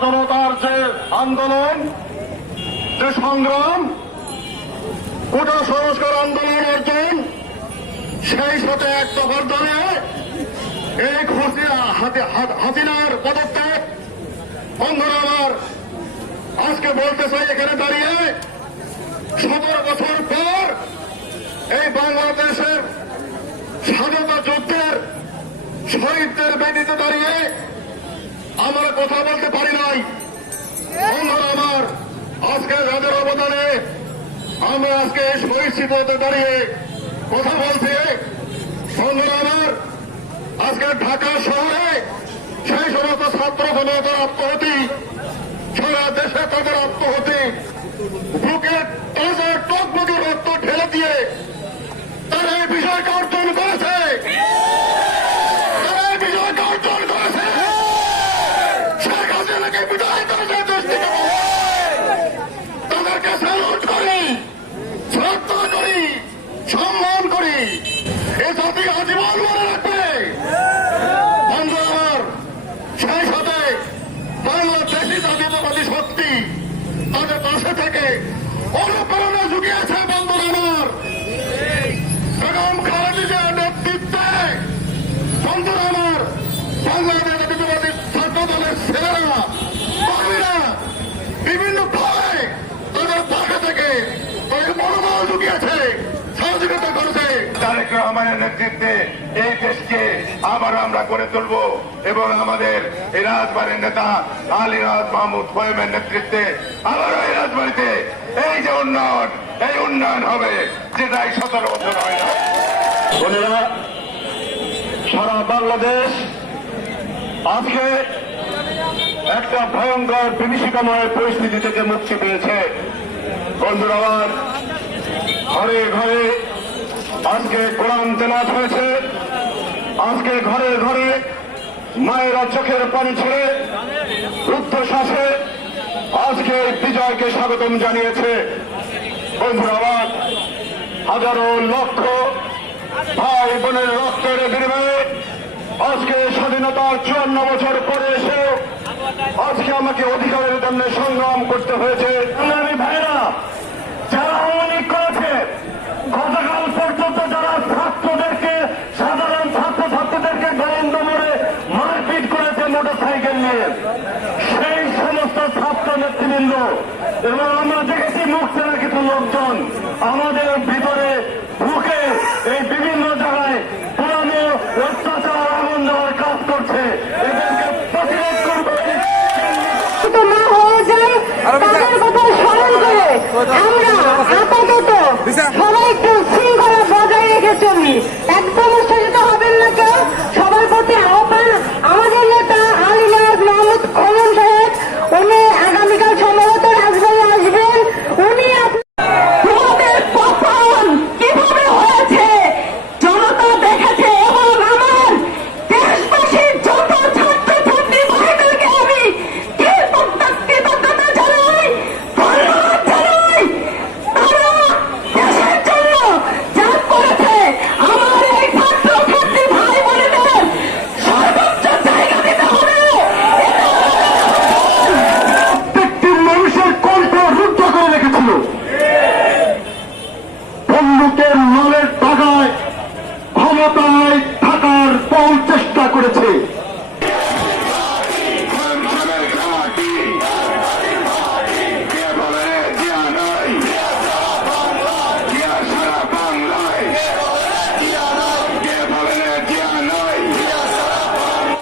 জনতার যে আন্দোলন, যে সংগ্রাম কোটা সংস্কার আন্দোলন অর্জন, সেই সাথে এক দফার দলে এই হাত- হাসিনার পদক্ষেপ বন্ধুরা আমার, আজকে বলতে চাই এখানে দাঁড়িয়ে, সতেরো বছর পর এই বাংলাদেশের স্বাধীনতা যুদ্ধের শহীদদের বেদিতে দাঁড়িয়ে আমরা কথা বলতে পারি নাই। বন্ধুরা আমার আজকে যাদের অবদানে আমরা আজকে শহীদ দাঁড়িয়ে কথা বলছি। বন্ধুরা আমার, আজকে ঢাকা শহরে সেই সমস্ত ছাত্র জনতার আত্মহতি সারা দেশে তাদের আত্মহতি বুকে সেই সাথে বাংলাদেশি জাতীয়তাবাদী শক্তি তাদের পাশে থেকে। অনুপ্রেরণা জুগিয়েছে বন্ধু আমার বেগম খালেদিজের নেতৃত্বে বন্ধু আমার বাংলাদেশ জাতীয়তাবাদী ছাত্র দলের ছেলেরা কর্মীরা বিভিন্ন ভাবে তাদের পাশে থেকে তাদের মনোবল জুগিয়েছে সহযোগিতা করেছে তারেক রহমানের নেতৃত্বে এই দেশকে আবার আমরা গড়ে তুলব এবং আমাদের এই রাজবাড়ির নেতা আলী রাজ মাহমুদ ফয়েমের নেতৃত্বে আবার এই রাজবাড়িতে এই যে উন্নয়ন, এই উন্নয়ন হবে, যেটাই সতেরো বছর হয় না। সারা বাংলাদেশ আজকে একটা ভয়ঙ্কর বিভীষিকাময় পরিস্থিতি থেকে মুক্তি পেয়েছে। বন্ধুরা ঘরে ঘরে আজকে কোরআন তেলাত হয়েছে। আজকে ঘরে ঘরে মায়েরা চোখের পানি ছেড়ে রুদ্ধশ্বাসে আজকে বিজয়কে স্বাগতম জানিয়েছে। বন্ধুরা, আমার হাজারো লক্ষ ভাই বোনের রক্তের বিনিময়ে আজকে স্বাধীনতার চুয়ান্ন বছর পরে এসে আজকে আমাকে অধিকারের জন্য সংগ্রাম করতে হয়েছে। ভাইরা নেতৃবৃন্দ এবং আমরা দেখেছি মুখ চেনা কিছু লোকজন আমাদের ভিতরে ঢুকে এই বিভিন্ন জায়গায় পুরানো অত্যাচার আগুন দেওয়ার কাজ করছে। এদেরকে প্রতিরোধ করবে। তো না হয়ে যায় তাদের কথা স্মরণ করে আমরা আপাতত